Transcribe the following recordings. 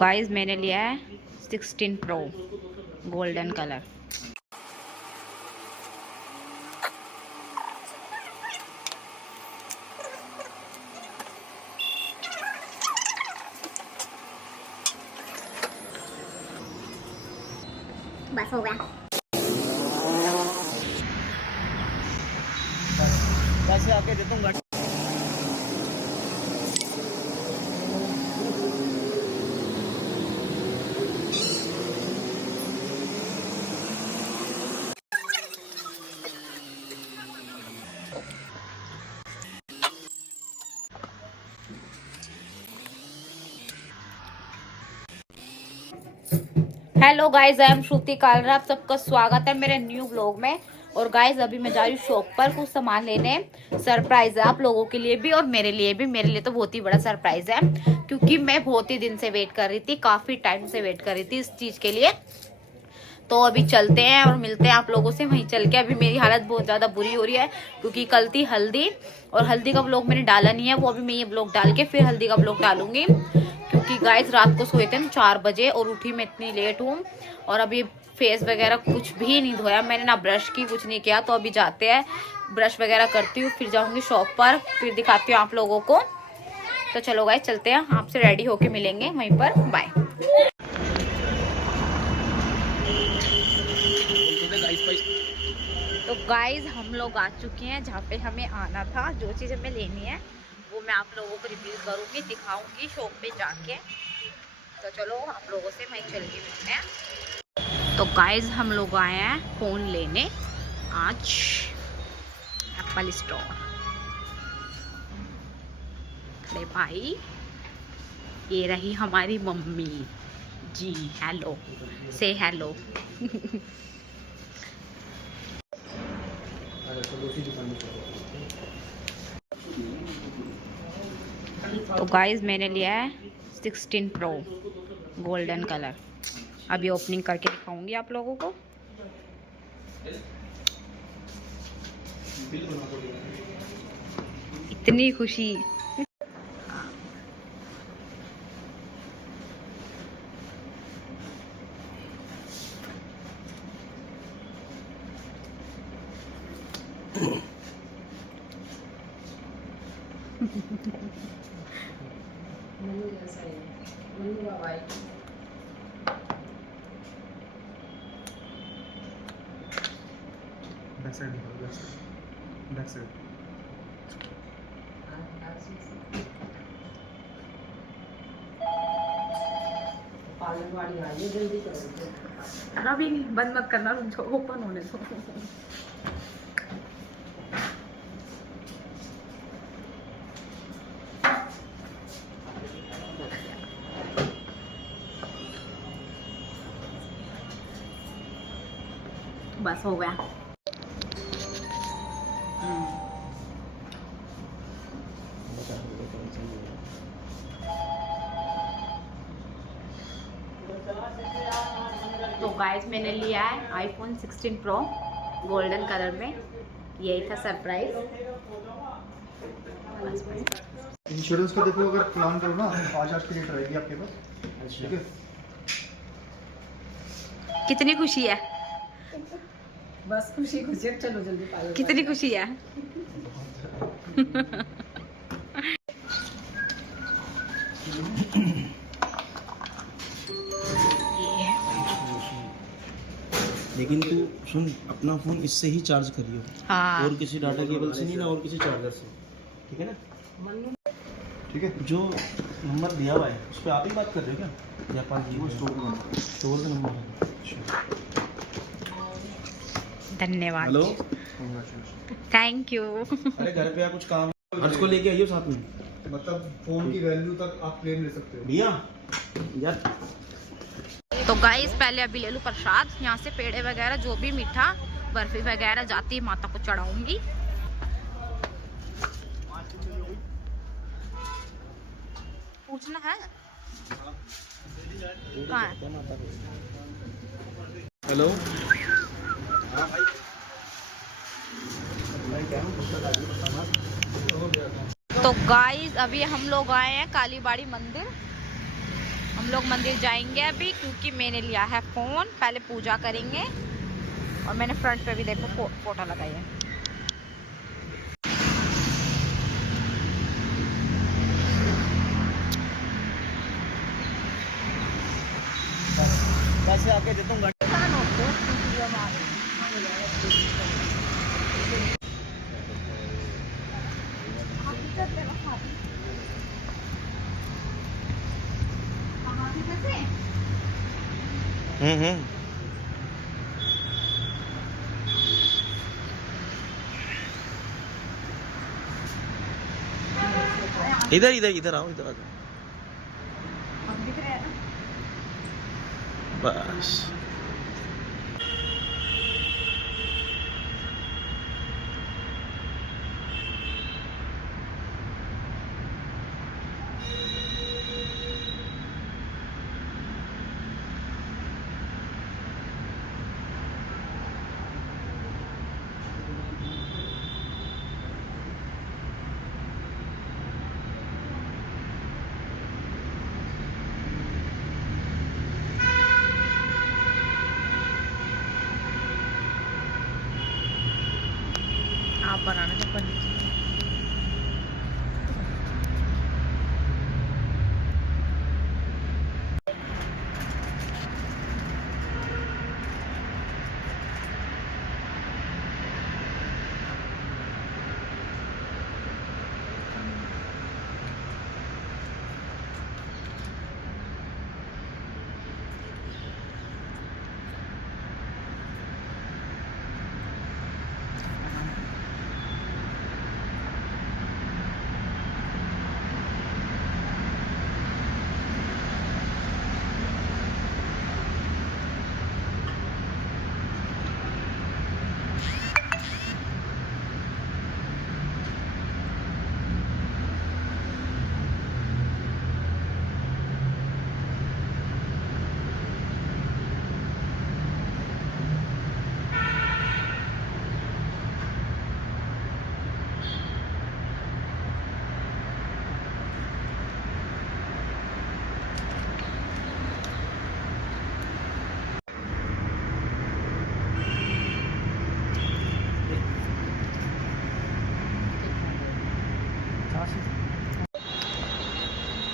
Guys मैंने लिया है 16 प्रो गोल्डन कलर। बस हो गया। पैसे आके दे दूंगा। हेलो गाइस, आई एम श्रुति कालरा। आप सबका स्वागत है मेरे न्यू ब्लॉग में। और गाइस अभी मैं जा रही हूँ शॉप पर कुछ सामान लेने। सरप्राइज है आप लोगों के लिए भी और मेरे लिए भी। मेरे लिए तो बहुत ही बड़ा सरप्राइज है क्योंकि मैं बहुत ही दिन से वेट कर रही थी, काफी टाइम से वेट कर रही थी इस चीज के लिए। तो अभी चलते हैं और मिलते हैं आप लोगों से वहीं चल के। अभी मेरी हालत बहुत ज्यादा बुरी हो रही है क्योंकि कल थी हल्दी और हल्दी का ब्लॉग मैंने डाला नहीं है। वो अभी मैं ये ब्लॉग डाल के फिर हल्दी का ब्लॉग डालूंगी क्योंकि गाइस रात को सोए थे हम 4 बजे और उठी मैं इतनी लेट हूँ। और अभी फेस वगैरह कुछ भी नहीं धोया मैंने, ना ब्रश की, कुछ नहीं किया। तो अभी जाते हैं, ब्रश वगैरह करती हूँ, फिर जाऊंगी शॉप पर, फिर दिखाती हूँ आप लोगों को। तो चलो गाइस चलते हैं, आपसे रेडी होके मिलेंगे वहीं पर। बाय। तो गाइज हम लोग आ चुके हैं जहाँ पे हमें आना था। जो चीज़ हमें लेनी है वो मैं आप लोगों को रिवील करूँगी, दिखाऊंगी शॉप पे जाके। तो चलो आप लोगों से वहीं चल के मिलते हैं। तो गाइज हम लोग आए हैं फ़ोन लेने आज एप्पल स्टोर। अरे भाई ये रही हमारी मम्मी जी। हेलो, से हेलो। तो गाइस मैंने लिया है 16 प्रो गोल्डन कलर। अभी ओपनिंग करके दिखाऊंगी आप लोगों को। इतनी खुशी। बैक साइड दिखाओ, बैक साइड। अभी नहीं, बंद मत करना, रुक जाओ, ओपन होने दो। बस हो गया। तो गाइस मैंने लिया है आईफोन 16 प्रो गोल्डन कलर में। यही था सरप्राइज। इंश्योरेंस को देखो, अगर प्लान करो ना 5 की रेट रहेगी आपके पास। ठीक है, कितनी खुशी है, बस खुशी खुशी। चलो जल्दी पालो। कितनी खुशी है। लेकिन तू सुन, अपना फोन इससे ही चार्ज करियो। हाँ। और किसी डाटा केबल से नहीं ना, और किसी चार्जर से। ठीक है ना? ठीक है। जो नंबर दिया हुआ है उस पर आप ही बात कर रहे हो क्या? या पाँच जी स्टोर का नंबर है। धन्यवाद। Hello, thank you. अरे घर पे कुछ काम हर्ष को लेके आइयो साथ में। मतलब फोन की वैल्यू तक आप क्लेम ले सकते हो भैया यार। तो गाइस पहले अभी ले लूं प्रसाद यहाँ से। पेड़े वगैरह जो भी मीठा बर्फी वगैरह जाती माता को चढ़ाऊंगी। पूछना है कहाँ है? हेलो, तो गाइस अभी हम लोग आए हैं कालीबाड़ी मंदिर। हम लोग मंदिर जाएंगे अभी, क्योंकि मैंने लिया है फ़ोन। पहले पूजा करेंगे और मैंने फ्रंट पे भी देखो फोटो लगाई है। पैसे आके दे दूंगा। इधर इधर इधर आओ, इधर आ जाओ बस। आप बनाने तो पनीर।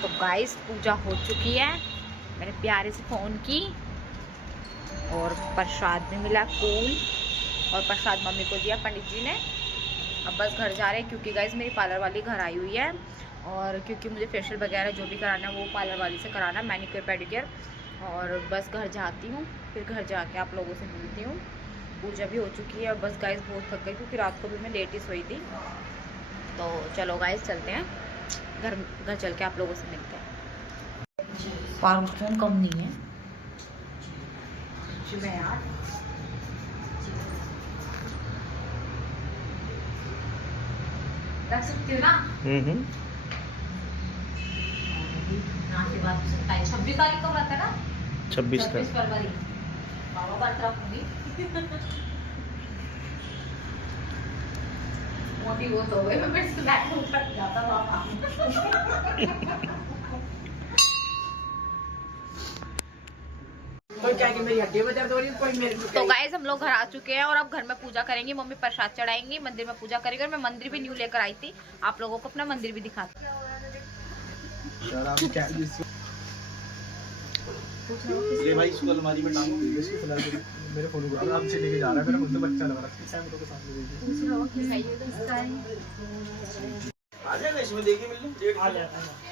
तो गाइस पूजा हो चुकी है, मैंने प्यारे से फ़ोन की और प्रसाद भी मिला फूल, और प्रसाद मम्मी को दिया पंडित जी ने। अब बस घर जा रहे हैं, क्योंकि गाइस मेरी पार्लर वाली घर आई हुई है, और क्योंकि मुझे फेशियल वगैरह जो भी कराना है वो पार्लर वाली से कराना है, मैनिक्योर पेडिक्योर। और बस घर जाती हूँ, फिर घर जाके आप लोगों से मिलती हूँ। पूजा भी हो चुकी है, और बस गाइस बहुत थक गई, क्योंकि रात को भी मैं लेट ही सोई थी। तो चलो गाइस चलते हैं घर चल के आप लोगों से मिलते हैं। पार्क फोन कम नहीं है यार। रख सकती हो ना? यहाँ के बाद 26 तारीख को रहता है ना? 26 फरवरी बाबा बात रखूंगी। मोटी वो तो हुए, मैं स्नैक उठा जाता बाबा। तो गाइस हम लोग घर आ चुके हैं, और अब घर में पूजा करेंगे। मम्मी प्रसाद चढ़ाएंगी, मंदिर में पूजा करेंगे, और मैं मंदिर भी न्यू लेकर आई थी, आप लोगों को अपना मंदिर भी दिखाती हूँ। ये भाई इसको अलमारी में टांगो, मेरे फोन को आराम से लेके जा रहा है, मेरा खुद बच्चा लग रहा है, सैमरो के सामने देखिए। आ जाएगा इसमें, देखिए मिल डेट आ जाता है।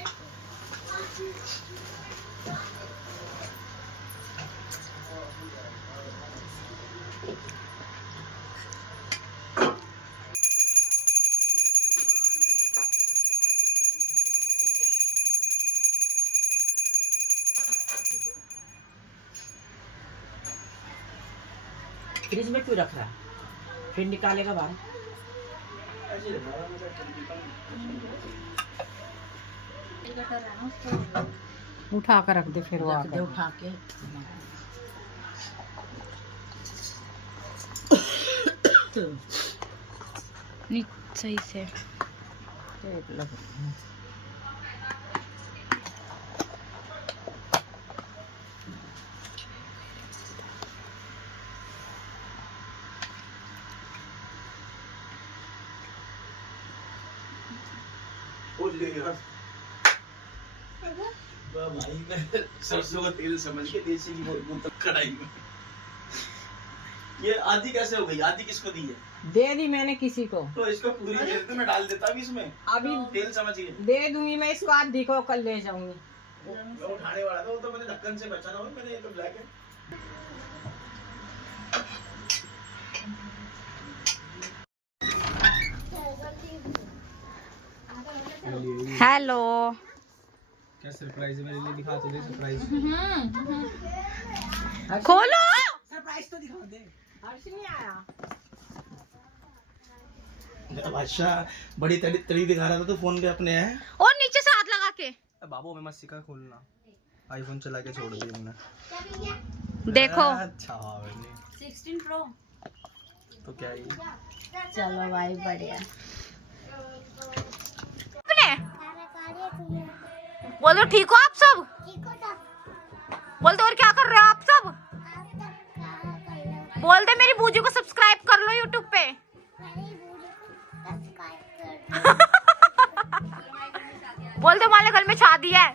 फ्रिज में क्यों रख रहा है? फिर निकालेगा बाहर। उठा कर रख दे, फिर वो रख दे उठा के। नहीं सही से पहुंच गए यार। वाह भाई, मैं सरसों का तेल समझ के देसी की बोतल कढ़ाई में। ये आधी कैसे हो गई? आधी किसको दी है? दे दी मैंने किसी को। तो इसको पूरी दे दे, मैं डाल देता अभी इसमें। अभी तेल समझ गए। दे दूंगी मैं इसको, आधी को कल ले जाऊंगी। मैं उठाने वाला था, वो तो मैंने ढक्कन से बचाना हो, मैंने ये तो ब्लैक है। हेलो। क्या सरप्राइज है मेरे लिए? दिखा तो दे सरप्राइज। खोलो। सरप्राइज तो दिखा दे। हर्ष नहीं आया। बादशाह बड़ी तड़ी दिखा रहा था तो फोन पे अपने है। और नीचे से हाथ लगा के। बाबू हमें मत सिखा खोलना। आईफोन चला के छोड़ दिया हमने। देखो। अच्छा मैंने 16 प्रो। तो क्या ये? चलो भाई बढ़िया। बोलो ठीक हो आप सब? बोल दो और क्या कर रहे हो आप सब? बोल दे मेरी बूजी को सब्सक्राइब कर लो यूट्यूब पे। बोल दो हमारे घर में शादी है।